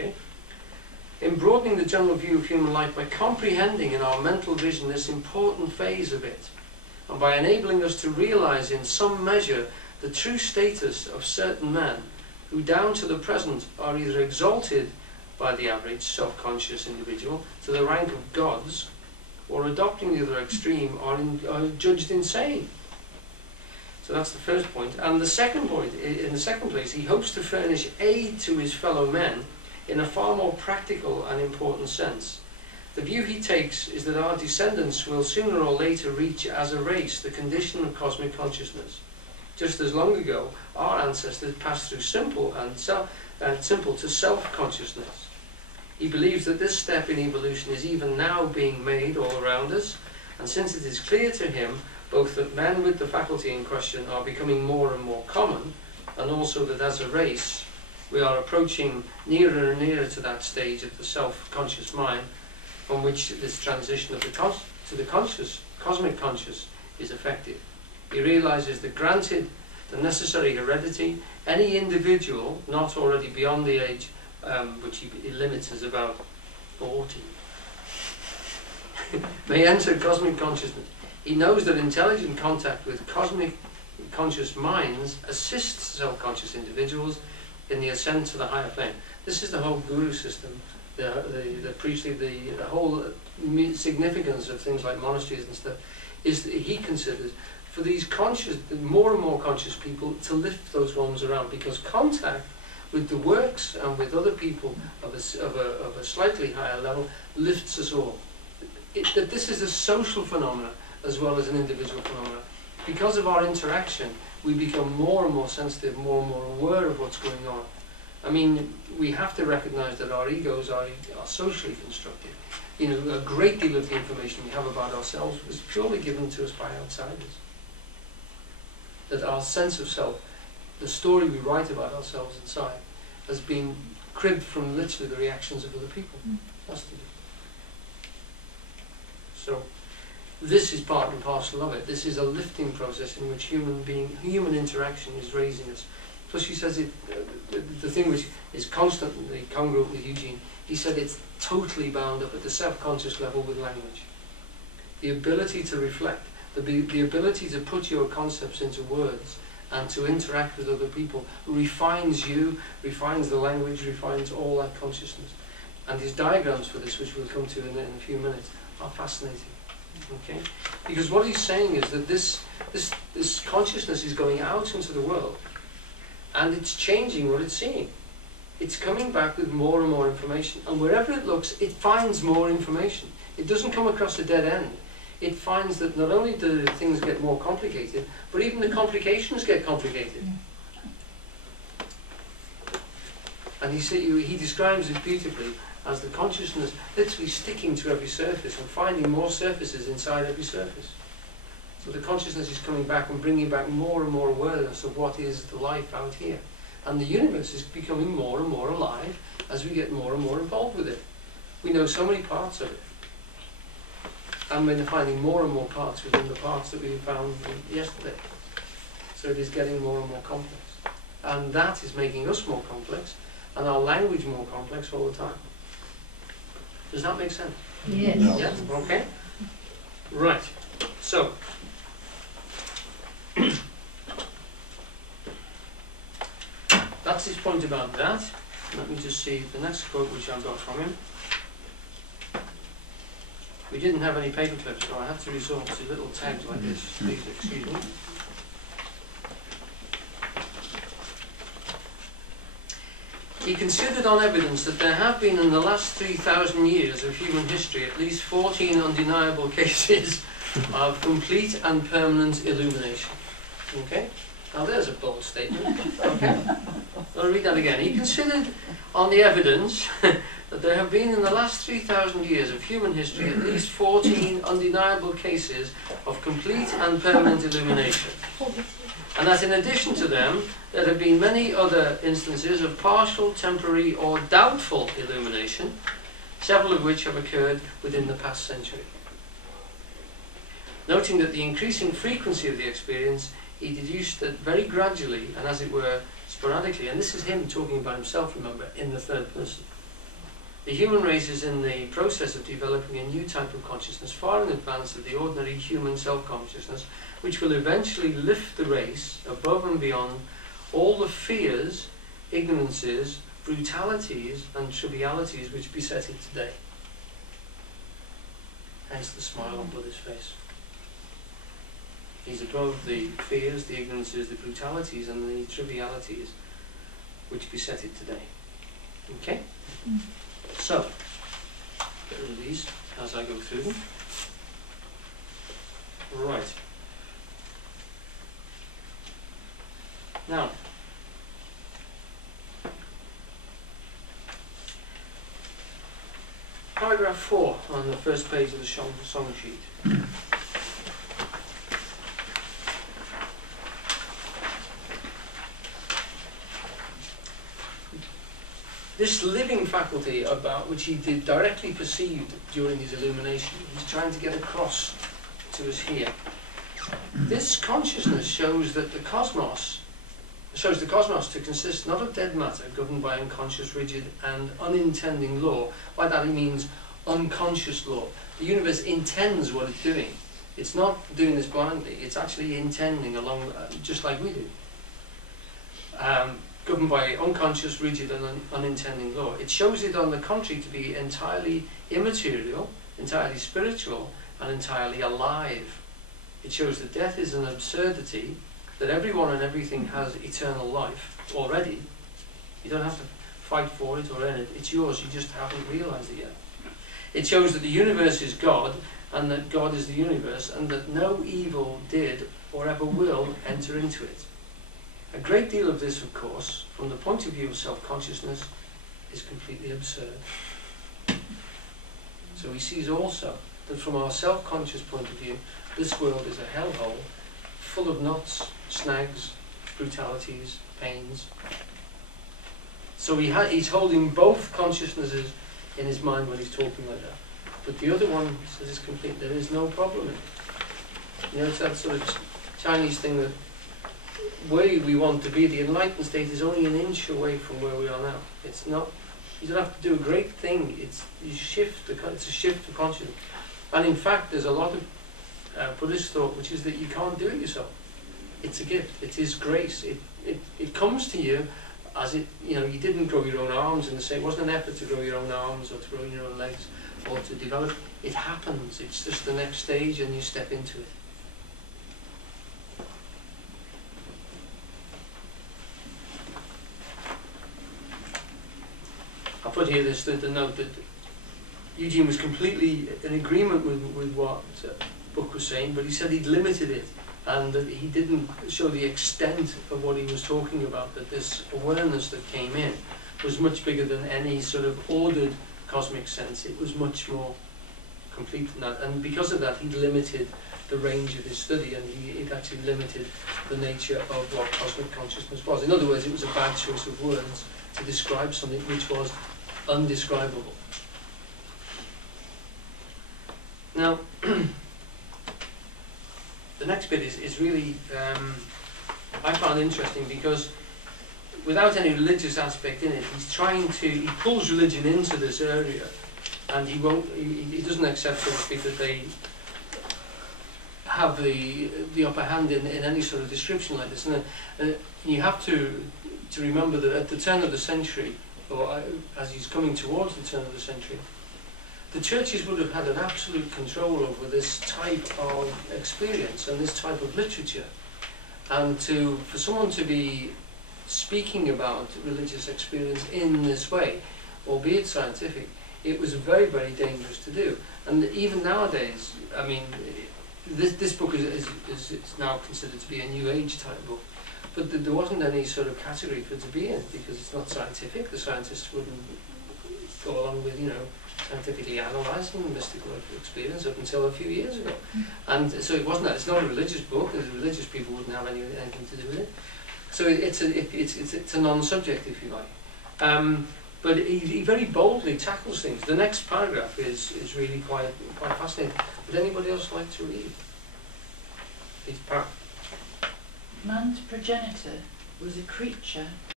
Okay? In broadening the general view of human life by comprehending in our mental vision this important phase of it, and by enabling us to realize in some measure the true status of certain men who down to the present are either exalted by the average self-conscious individual to the rank of gods, or adopting the other extreme are judged insane. So that's the first point. And the second point, in the second place, he hopes to furnish aid to his fellow men in a far more practical and important sense. The view he takes is that our descendants will sooner or later reach as a race the condition of cosmic consciousness. Just as long ago our ancestors passed through simple to self-consciousness. He believes that this step in evolution is even now being made all around us, and since it is clear to him both that men with the faculty in question are becoming more and more common, and also that as a race we are approaching nearer and nearer to that stage of the self-conscious mind from which this transition of to the conscious, cosmic conscious, is effective. He realizes that granted the necessary heredity, any individual not already beyond the age which he limits as about 40 may enter cosmic consciousness. He knows that intelligent contact with cosmic conscious minds assists self-conscious individuals in the ascent to the higher plane. This is the whole guru system, the priestly, the whole significance of things like monasteries and stuff, is that he considers for these conscious, more and more conscious people to lift those ones around, because contact with the works and with other people of a slightly higher level lifts us all. That this is a social phenomenon as well as an individual phenomenon. Because of our interaction, we become more and more sensitive, more and more aware of what's going on. I mean, we have to recognize that our egos are socially constructed. You know, a great deal of the information we have about ourselves was purely given to us by outsiders. That our sense of self, the story we write about ourselves inside, has been cribbed from literally the reactions of other people. That's to do. So, this is part and parcel of it. This is a lifting process in which human interaction is raising us. Plus, he says the thing which is constantly congruent with Eugene, he said it's totally bound up at the self-conscious level with language. The ability to reflect, the ability to put your concepts into words and to interact with other people refines you, refines the language, refines all that consciousness. And his diagrams for this, which we'll come to in a few minutes, are fascinating. Okay? Because what he's saying is that this consciousness is going out into the world, and it's changing what it's seeing. It's coming back with more and more information, and wherever it looks, it finds more information. It doesn't come across a dead end. It finds that not only do things get more complicated, but even the complications get complicated. And he describes it beautifully as the consciousness literally sticking to every surface and finding more surfaces inside every surface. So the consciousness is coming back and bringing back more and more awareness of what is the life out here. And the universe is becoming more and more alive as we get more and more involved with it. We know so many parts of it. And we're finding more and more parts within the parts that we found yesterday. So it is getting more and more complex. And that is making us more complex, and our language more complex all the time. Does that make sense? Yes. No. Yeah? Okay? Right. So, that's his point about that. Let me just see the next quote which I got from him. We didn't have any paper clips, so I had to resort to little tags like this. Please excuse me. He considered on evidence that there have been in the last 3,000 years of human history at least 14 undeniable cases of complete and permanent illumination. Okay? Now there's a bold statement. Okay? I'll read that again. He considered on the evidence that there have been in the last 3,000 years of human history at least 14 undeniable cases of complete and permanent illumination. And that in addition to them, there have been many other instances of partial, temporary or doubtful illumination, several of which have occurred within the past century. Noting that the increasing frequency of the experience, he deduced that very gradually, and as it were, sporadically, and this is him talking about himself, remember, in the third person, The human race is in the process of developing a new type of consciousness far in advance of the ordinary human self-consciousness, which will eventually lift the race above and beyond all the fears, ignorances, brutalities and trivialities which beset it today. Hence the smile on Buddha's face. He's above the fears, the ignorances, the brutalities and the trivialities which beset it today. Okay? So, get rid of these as I go through them. Right. Now, paragraph 4 on the first page of the song sheet. This living faculty about which he did directly perceived during his illumination, he's trying to get across to us here. This consciousness shows that the cosmos to consist not of dead matter governed by unconscious, rigid and unintending law. By that he means unconscious law. The universe intends what it's doing. It's not doing this blindly, it's actually intending along, just like we do. Governed by unconscious, rigid and unintending law. It shows it on the contrary to be entirely immaterial, entirely spiritual and entirely alive. It shows that death is an absurdity, that everyone and everything has eternal life already. You don't have to fight for it or earn it. It's yours, you just haven't realized it yet. It shows that the universe is God and that God is the universe and that no evil did or ever will enter into it. A great deal of this, of course, from the point of view of self-consciousness, is completely absurd. So he sees also that from our self-conscious point of view, this world is a hellhole full of knots, snags, brutalities, pains. So he's holding both consciousnesses in his mind when he's talking like that. But the other one says it's complete, there is no problem in it. You know, it's that sort of Chinese thing that where we want to be, the enlightened state is only an inch away from where we are now. It's not, you don't have to do a great thing, it's a shift of consciousness. And in fact, there's a lot of Buddhist thought which is that you can't do it yourself. It's a gift, it is grace. It comes to you as it, you know, you didn't grow your own arms in the same, it wasn't an effort to grow your own arms or to grow your own legs or to develop. It happens, it's just the next stage and you step into it. I put here the note that Eugene was completely in agreement with what Bucke was saying, but he said he'd limited it and that he didn't show the extent of what he was talking about, that this awareness that came in was much bigger than any sort of ordered cosmic sense. It was much more complete than that, and because of that he'd limited the range of his study and it actually limited the nature of what cosmic consciousness was. In other words, it was a bad choice of words to describe something which was undescribable. Now, the next bit is really, I found interesting because without any religious aspect in it, he pulls religion into this area and he doesn't accept, so to speak, that they have the upper hand in any sort of description like this. And you have to remember that at the turn of the century, or as he's coming towards the turn of the century, the churches would have had an absolute control over this type of experience and this type of literature. And for someone to be speaking about religious experience in this way, albeit scientific, it was very, very dangerous to do. And even nowadays, I mean, this book is now considered to be a New Age type book. But there wasn't any sort of category for it to be in because it's not scientific. The scientists wouldn't go along with, you know, scientifically analysing mystical experience up until a few years ago. And so it wasn't that. It's not a religious book. The religious people wouldn't have anything to do with it. So it's a non-subject, if you like. But he very boldly tackles things. The next paragraph is really quite fascinating. Would anybody else like to read? Man's progenitor was a creature